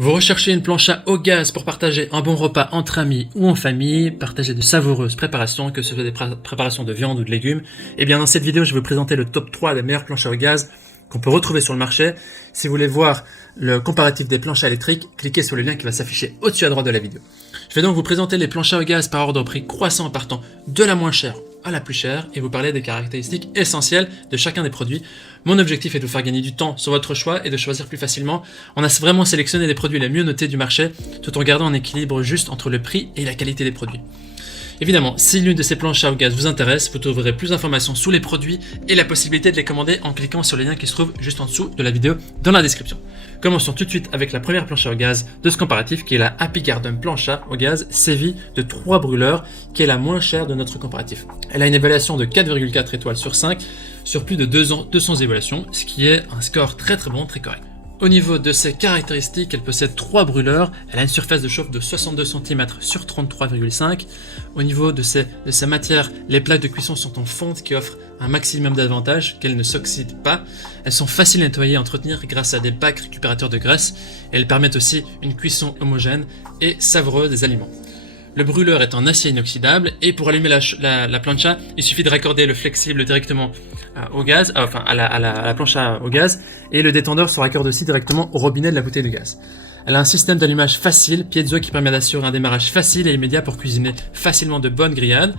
Vous recherchez une plancha au gaz pour partager un bon repas entre amis ou en famille, partager de savoureuses préparations, que ce soit des préparations de viande ou de légumes. Et bien dans cette vidéo, je vais vous présenter le top 3 des meilleures planchas au gaz qu'on peut retrouver sur le marché. Si vous voulez voir le comparatif des planchas électriques, cliquez sur le lien qui va s'afficher au-dessus à droite de la vidéo. Je vais donc vous présenter les planchas au gaz par ordre de prix croissant en partant de la moins chère à la plus chère et vous parler des caractéristiques essentielles de chacun des produits. Mon objectif est de vous faire gagner du temps sur votre choix et de choisir plus facilement. On a vraiment sélectionné les produits les mieux notés du marché tout en gardant un équilibre juste entre le prix et la qualité des produits. Évidemment, si l'une de ces planchas au gaz vous intéresse, vous trouverez plus d'informations sur les produits et la possibilité de les commander en cliquant sur les liens qui se trouvent juste en dessous de la vidéo dans la description. Commençons tout de suite avec la première plancha au gaz de ce comparatif qui est la Happy Garden plancha au gaz Sevi de 3 brûleurs qui est la moins chère de notre comparatif. Elle a une évaluation de 4,4 étoiles sur 5 sur plus de 200 évaluations, ce qui est un score très bon, très correct. Au niveau de ses caractéristiques, elle possède 3 brûleurs, elle a une surface de chauffe de 62 cm sur 33,5. Au niveau de sa matière, les plaques de cuisson sont en fonte qui offrent un maximum d'avantages, qu'elles ne s'oxydent pas. Elles sont faciles à nettoyer et à entretenir grâce à des bacs récupérateurs de graisse. Et elles permettent aussi une cuisson homogène et savoureuse des aliments. Le brûleur est en acier inoxydable et pour allumer la plancha, il suffit de raccorder le flexible directement au gaz, à la plancha au gaz, et le détendeur se raccorde aussi directement au robinet de la bouteille de gaz. Elle a un système d'allumage facile, piezo, qui permet d'assurer un démarrage facile et immédiat pour cuisiner facilement de bonnes grillades.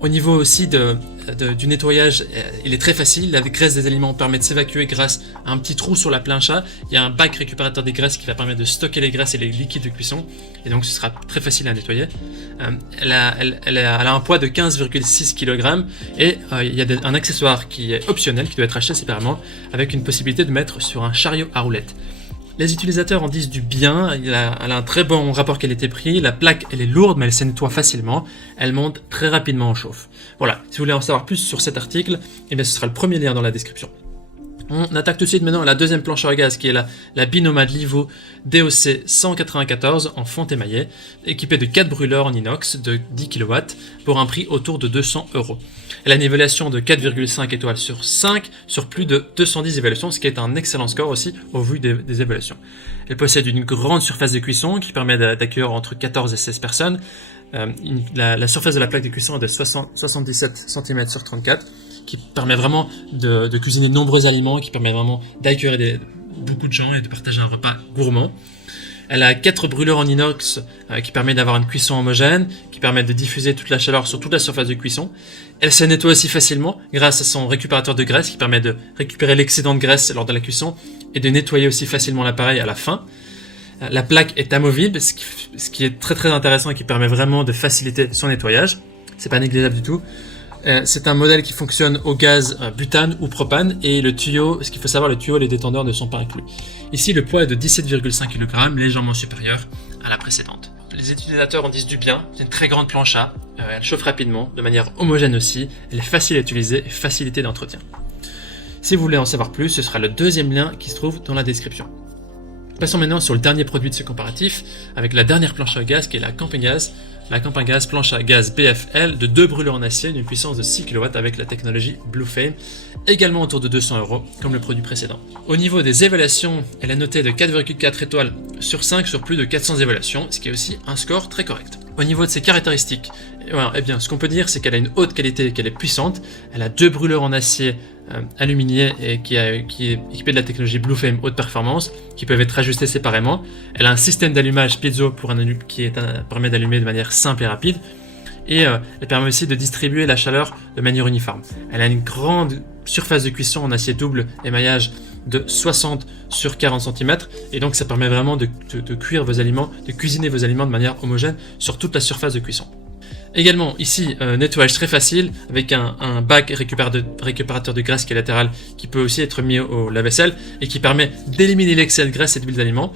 Au niveau aussi du nettoyage, il est très facile. La graisse des aliments permet de s'évacuer grâce à un petit trou sur la plancha. Il y a un bac récupérateur des graisses qui va permettre de stocker les graisses et les liquides de cuisson. Et donc ce sera très facile à nettoyer. Elle a un poids de 15,6 kg et il y a un accessoire qui est optionnel, qui doit être acheté séparément, avec une possibilité de mettre sur un chariot à roulettes. Les utilisateurs en disent du bien, elle a un très bon rapport qualité-prix, la plaque elle est lourde mais elle se nettoie facilement, elle monte très rapidement en chauffe. Voilà, si vous voulez en savoir plus sur cet article, eh bien ce sera le premier lien dans la description. On attaque tout de suite maintenant la deuxième plancha au gaz qui est la Binomad Livo DOC 194 en fonte émaillée, équipée de 4 brûleurs en inox de 10 kW pour un prix autour de 200 €. Elle a une évaluation de 4,5 étoiles sur 5 sur plus de 210 évaluations, ce qui est un excellent score aussi au vu des évaluations. Elle possède une grande surface de cuisson qui permet d'accueillir entre 14 et 16 personnes. La surface de la plaque de cuisson est de 77 cm sur 34, qui permet vraiment de cuisiner de nombreux aliments, qui permet vraiment d'accueillir beaucoup de gens et de partager un repas gourmand. Elle a 4 brûleurs en inox qui permettent d'avoir une cuisson homogène, qui permettent de diffuser toute la chaleur sur toute la surface de cuisson. Elle se nettoie aussi facilement grâce à son récupérateur de graisse qui permet de récupérer l'excédent de graisse lors de la cuisson et de nettoyer aussi facilement l'appareil à la fin. La plaque est amovible, ce qui est très intéressant et qui permet vraiment de faciliter son nettoyage. C'est pas négligeable du tout. C'est un modèle qui fonctionne au gaz butane ou propane et le tuyau, ce qu'il faut savoir, le tuyau et les détendeurs ne sont pas inclus. Ici, le poids est de 17,5 kg, légèrement supérieur à la précédente. Les utilisateurs en disent du bien, c'est une très grande plancha, elle chauffe rapidement, de manière homogène aussi, elle est facile à utiliser et facilité d'entretien. Si vous voulez en savoir plus, ce sera le deuxième lien qui se trouve dans la description. Passons maintenant sur le dernier produit de ce comparatif, avec la dernière plancha au gaz qui est la Campingaz. La Campingaz plancha gaz BFL de 2 brûleurs en acier d'une puissance de 6 kW avec la technologie Blue Flame, également autour de 200 € comme le produit précédent. Au niveau des évaluations, elle est notée de 4,4 étoiles sur 5 sur plus de 400 évaluations, ce qui est aussi un score très correct. Au niveau de ses caractéristiques, eh bien, ce qu'on peut dire c'est qu'elle a une haute qualité et qu'elle est puissante. Elle a 2 brûleurs en acier aluminié et qui est équipé de la technologie Blue Flame haute performance qui peuvent être ajustés séparément. Elle a un système d'allumage piezo qui permet d'allumer de manière simple et rapide et elle permet aussi de distribuer la chaleur de manière uniforme. Elle a une grande surface de cuisson en acier double émaillage de 60 sur 40 cm et donc ça permet vraiment de cuire vos aliments, de cuisiner vos aliments de manière homogène sur toute la surface de cuisson. Également ici, nettoyage très facile avec un bac récupérateur de graisse qui est latéral qui peut aussi être mis au lave-vaisselle et qui permet d'éliminer l'excès de graisse et d'huile d'aliment.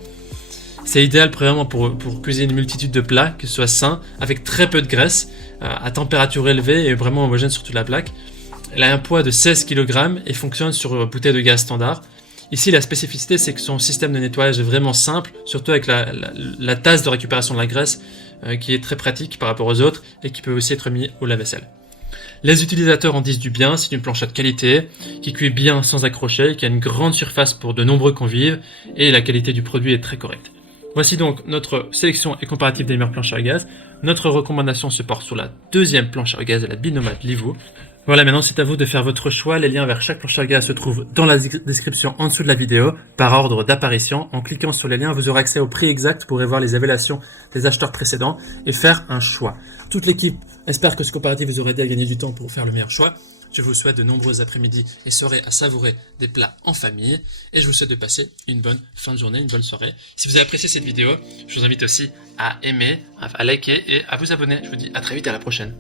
C'est idéal vraiment pour cuisiner une multitude de plats, que ce soit sain, avec très peu de graisse, à température élevée et vraiment homogène sur toute la plaque. Elle a un poids de 16 kg et fonctionne sur bouteille de gaz standard. Ici, la spécificité, c'est que son système de nettoyage est vraiment simple, surtout avec la tasse de récupération de la graisse, qui est très pratique par rapport aux autres et qui peut aussi être mis au lave-vaisselle. Les utilisateurs en disent du bien, c'est une plancha de qualité, qui cuit bien sans accrocher, qui a une grande surface pour de nombreux convives, et la qualité du produit est très correcte. Voici donc notre sélection et comparatif des meilleures planches à gaz. Notre recommandation se porte sur la deuxième planche à gaz, la Binomad Livo. Voilà, maintenant c'est à vous de faire votre choix. Les liens vers chaque planche à gaz se trouvent dans la description en dessous de la vidéo, par ordre d'apparition. En cliquant sur les liens, vous aurez accès au prix exact pour voir les évaluations des acheteurs précédents et faire un choix. Toute l'équipe espère que ce comparatif vous aura aidé à gagner du temps pour faire le meilleur choix. Je vous souhaite de nombreux après-midi et soirées à savourer des plats en famille. Et je vous souhaite de passer une bonne fin de journée, une bonne soirée. Si vous avez apprécié cette vidéo, je vous invite aussi à aimer, à liker et à vous abonner. Je vous dis à très vite et à la prochaine.